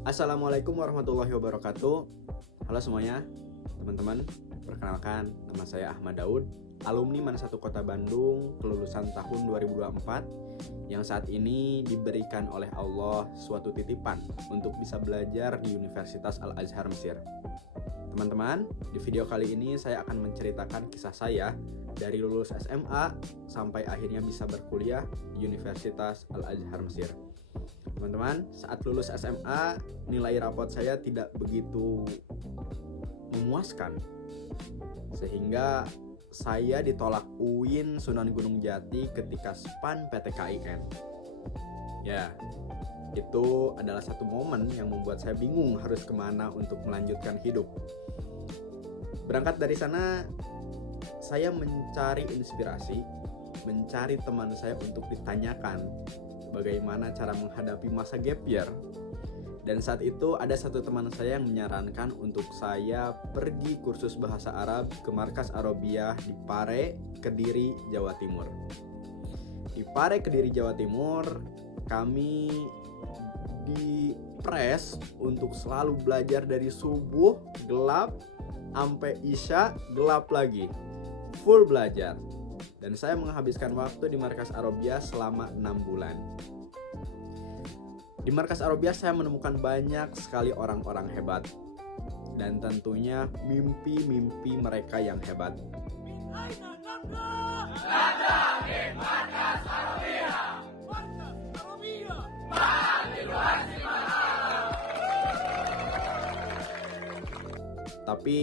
Assalamualaikum warahmatullahi wabarakatuh. Halo semuanya, teman-teman. Perkenalkan, nama saya Ahmad Daud, alumni MAN 1 Kota Bandung, kelulusan tahun 2024, yang saat ini diberikan oleh Allah suatu titipan untuk bisa belajar di Universitas Al-Azhar Mesir. Teman-teman, di video kali ini saya akan menceritakan kisah saya dari lulus SMA sampai akhirnya bisa berkuliah di Universitas Al-Azhar Mesir. Teman-teman, saat lulus SMA, nilai rapot saya tidak begitu memuaskan, sehingga saya ditolak UIN Sunan Gunung Jati ketika SPAN PTKIN. Ya, itu adalah satu momen yang membuat saya bingung harus kemana untuk melanjutkan hidup. Berangkat dari sana, saya mencari inspirasi, mencari teman saya untuk ditanyakan bagaimana cara menghadapi masa gap year. Dan saat itu ada satu teman saya yang menyarankan untuk saya pergi kursus bahasa Arab ke Markas Arabiyah di Pare, Kediri, Jawa Timur. Di Pare, Kediri, Jawa Timur, kami dipres untuk selalu belajar dari subuh gelap sampai isya gelap lagi. Full belajar. Dan saya menghabiskan waktu di Markas Arabiyah selama 6 bulan. Di Markas Arabiyah saya menemukan banyak sekali orang-orang hebat. Dan tentunya mimpi-mimpi mereka yang hebat. Tapi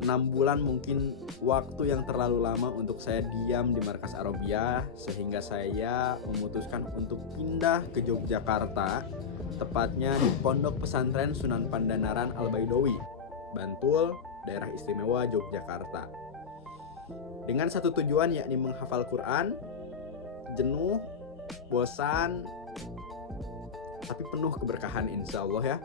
6 bulan mungkin waktu yang terlalu lama untuk saya diam di Markas Arabiyah, sehingga saya memutuskan untuk pindah ke Yogyakarta, tepatnya di Pondok Pesantren Sunan Pandanaran Al-Baidowi, Bantul, Daerah Istimewa Yogyakarta. Dengan satu tujuan, yakni menghafal Quran. Jenuh, bosan, tapi penuh keberkahan insya Allah ya.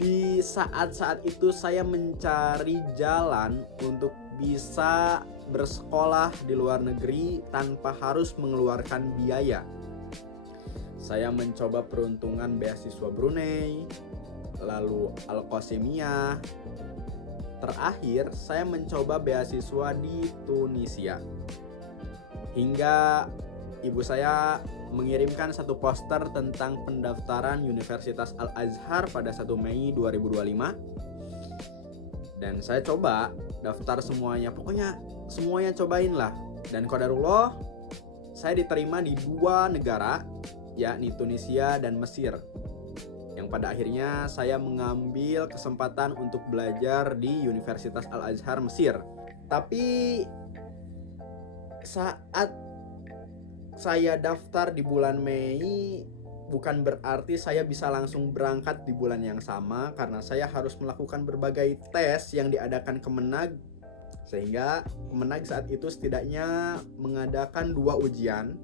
Di saat-saat itu saya mencari jalan untuk bisa bersekolah di luar negeri tanpa harus mengeluarkan biaya. Saya mencoba peruntungan beasiswa Brunei, lalu Al-Qasimiyah. Terakhir, saya mencoba beasiswa di Tunisia. Hingga ibu saya mengirimkan satu poster tentang pendaftaran Universitas Al-Azhar pada 1 Mei 2025. Dan saya coba daftar semuanya, pokoknya semuanya cobain lah. Dan qadarullah, saya diterima di 2 negara, yakni Tunisia dan Mesir. Yang pada akhirnya saya mengambil kesempatan untuk belajar di Universitas Al-Azhar Mesir. Tapi saat saya daftar di bulan Mei, bukan berarti saya bisa langsung berangkat di bulan yang sama, karena saya harus melakukan berbagai tes yang diadakan Kemenag, sehingga Kemenag saat itu setidaknya mengadakan 2 ujian,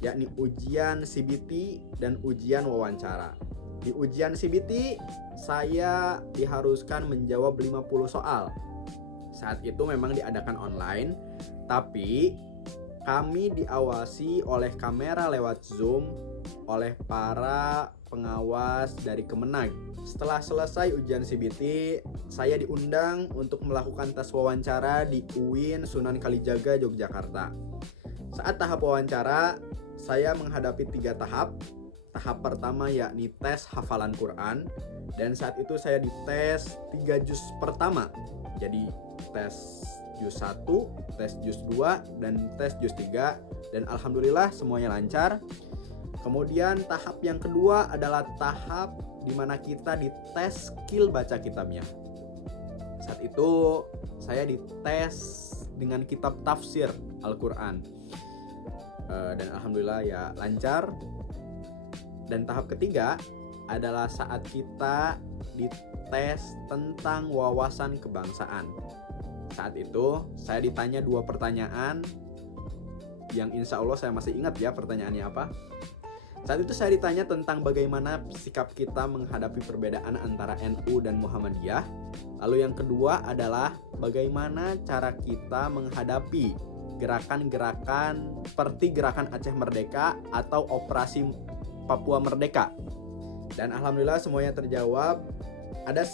yakni ujian CBT dan ujian wawancara. Di ujian CBT saya diharuskan menjawab 50 soal. Saat itu memang diadakan online, tapi kami diawasi oleh kamera lewat Zoom oleh para pengawas dari Kemenag. Setelah selesai ujian CBT, saya diundang untuk melakukan tes wawancara di UIN Sunan Kalijaga, Yogyakarta. Saat tahap wawancara, saya menghadapi 3 tahap. Tahap pertama yakni tes hafalan Quran, dan saat itu saya dites 3 juz pertama. Jadi tes juz 1, tes juz 2, dan tes juz 3, dan alhamdulillah semuanya lancar. Kemudian tahap yang kedua adalah tahap di mana kita dites skill baca kitabnya. Saat itu saya dites dengan kitab tafsir Al-Quran, dan alhamdulillah ya lancar. Dan tahap ketiga adalah saat kita dites tentang wawasan kebangsaan. Saat itu saya ditanya 2 pertanyaan yang insya Allah saya masih ingat ya pertanyaannya apa. Saat itu saya ditanya tentang bagaimana sikap kita menghadapi perbedaan antara NU dan Muhammadiyah. Lalu yang kedua adalah bagaimana cara kita menghadapi gerakan-gerakan seperti gerakan Aceh Merdeka atau Operasi Papua Merdeka. Dan alhamdulillah semuanya terjawab. Ada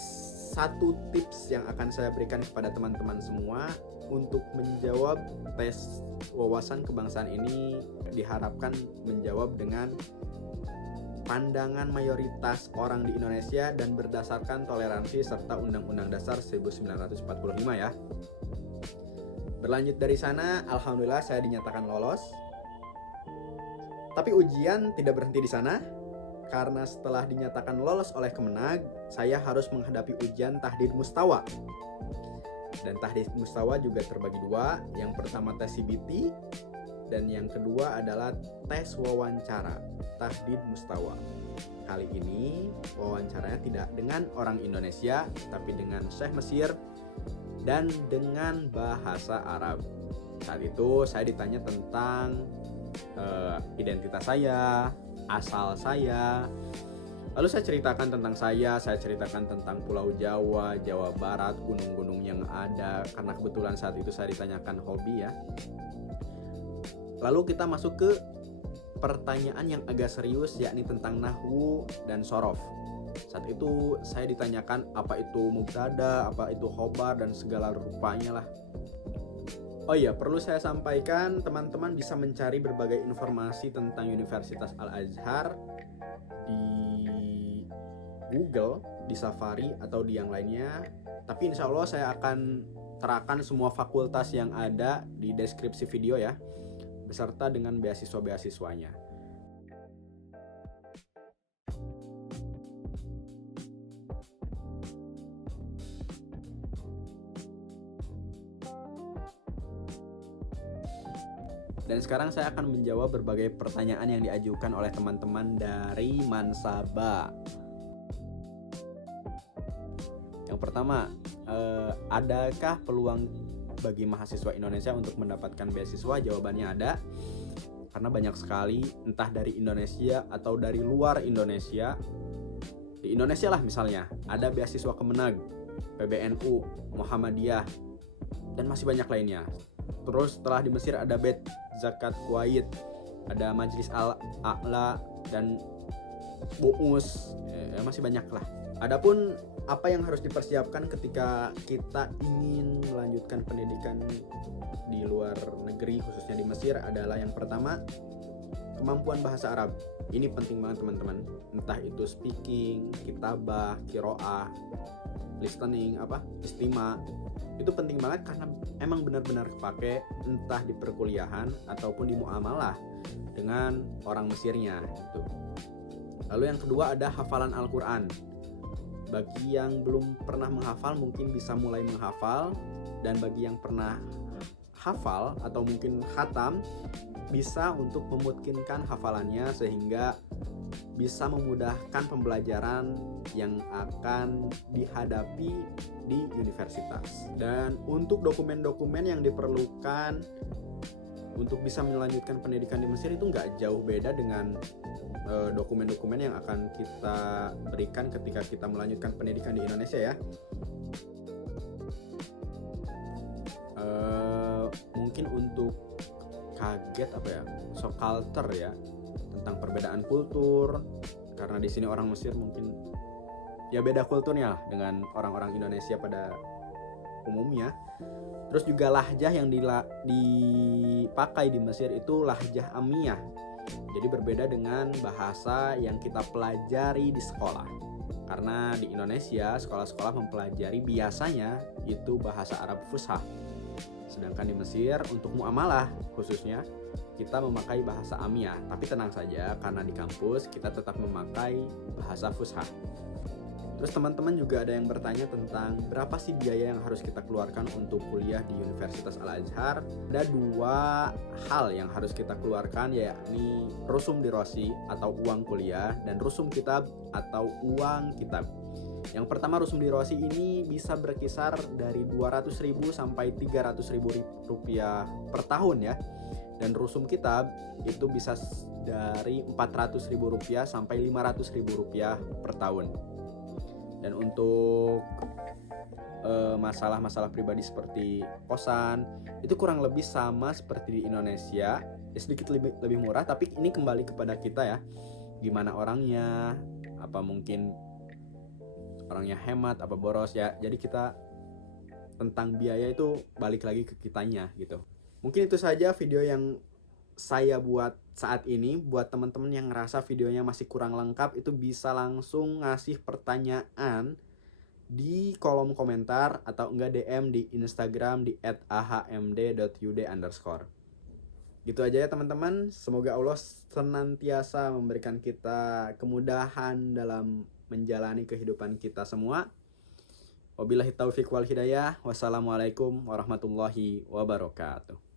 satu tips yang akan saya berikan kepada teman-teman semua untuk menjawab tes wawasan kebangsaan ini, diharapkan menjawab dengan pandangan mayoritas orang di Indonesia dan berdasarkan toleransi serta Undang-Undang Dasar 1945 ya. Berlanjut dari sana, alhamdulillah saya dinyatakan lolos. Tapi ujian tidak berhenti di sana, karena setelah dinyatakan lolos oleh Kemenag, saya harus menghadapi ujian tahdid mustawa. Dan tahdid mustawa juga terbagi dua. Yang pertama tes CBT, dan yang kedua adalah tes wawancara tahdid mustawa. Kali ini wawancaranya tidak dengan orang Indonesia, tapi dengan Syekh Mesir dan dengan bahasa Arab. Saat itu saya ditanya tentang identitas saya, asal saya. Lalu saya ceritakan tentang saya ceritakan tentang Pulau Jawa, Jawa Barat, gunung-gunung yang ada, karena kebetulan saat itu saya ditanyakan hobi ya. Lalu kita masuk ke pertanyaan yang agak serius, yakni tentang nahwu dan sorof. Saat itu saya ditanyakan apa itu mubtada, apa itu khobar, dan segala rupanya lah. Oh iya, perlu saya sampaikan, teman-teman bisa mencari berbagai informasi tentang Universitas Al-Azhar di Google, di Safari, atau di yang lainnya. Tapi insya Allah saya akan terapkan semua fakultas yang ada di deskripsi video ya, beserta dengan beasiswa-beasiswanya. Dan sekarang saya akan menjawab berbagai pertanyaan yang diajukan oleh teman-teman dari Mansaba. Yang pertama, adakah peluang bagi mahasiswa Indonesia untuk mendapatkan beasiswa? Jawabannya ada, karena banyak sekali, entah dari Indonesia atau dari luar Indonesia. Di Indonesia lah misalnya, ada beasiswa Kemenag, PBNU, Muhammadiyah, dan masih banyak lainnya. Terus setelah di Mesir ada Bet Zakat Kuwait, ada Majlis Al-A'la, dan Bu'us, masih banyak lah. Adapun apa yang harus dipersiapkan ketika kita ingin melanjutkan pendidikan di luar negeri, khususnya di Mesir, adalah yang pertama, kemampuan bahasa Arab. Ini penting banget teman-teman, entah itu speaking, kitabah, qiraah, listening, istima. Itu penting banget karena emang benar-benar kepake entah di perkuliahan ataupun di muamalah dengan orang Mesirnya gitu. Lalu yang kedua ada hafalan Al-Quran. Bagi yang belum pernah menghafal mungkin bisa mulai menghafal, dan bagi yang pernah hafal atau mungkin khatam bisa untuk memungkinkan hafalannya sehingga bisa memudahkan pembelajaran yang akan dihadapi di universitas. Dan untuk dokumen-dokumen yang diperlukan untuk bisa melanjutkan pendidikan di Mesir itu nggak jauh beda dengan dokumen-dokumen yang akan kita berikan ketika kita melanjutkan pendidikan di Indonesia ya. Mungkin untuk kaget shock culture ya, tentang perbedaan kultur, karena di sini orang Mesir mungkin ya beda kulturnya lah dengan orang-orang Indonesia pada umumnya. Terus juga lahjah yang dipakai di Mesir itu lahjah Amiyah, jadi berbeda dengan bahasa yang kita pelajari di sekolah. Karena di Indonesia sekolah-sekolah mempelajari biasanya itu bahasa Arab Fushah, sedangkan di Mesir untuk muamalah khususnya kita memakai bahasa Amiyah. Tapi tenang saja, karena di kampus kita tetap memakai bahasa Fushah. Terus teman-teman juga ada yang bertanya tentang berapa sih biaya yang harus kita keluarkan untuk kuliah di Universitas Al-Azhar. Ada dua hal yang harus kita keluarkan, yakni rusum dirosi atau uang kuliah dan rusum kitab atau uang kitab. Yang pertama, rusum dirosi ini bisa berkisar dari 200.000 sampai 300.000 rupiah per tahun ya. Dan rusum kitab itu bisa dari 400.000 rupiah sampai 500.000 rupiah per tahun. Dan untuk masalah-masalah pribadi seperti kosan itu kurang lebih sama seperti di Indonesia, sedikit lebih murah, tapi ini kembali kepada kita ya, gimana orangnya, apa mungkin orangnya hemat apa boros ya. Jadi kita tentang biaya itu balik lagi ke kitanya gitu. Mungkin itu saja video yang saya buat saat ini. Buat teman-teman yang ngerasa videonya masih kurang lengkap, itu bisa langsung ngasih pertanyaan di kolom komentar atau enggak DM di Instagram di @ahmd.ud_. Gitu aja ya teman-teman. Semoga Allah senantiasa memberikan kita kemudahan dalam menjalani kehidupan kita semua. Wabillahi taufiq wal hidayah. Wassalamualaikum warahmatullahi wabarakatuh.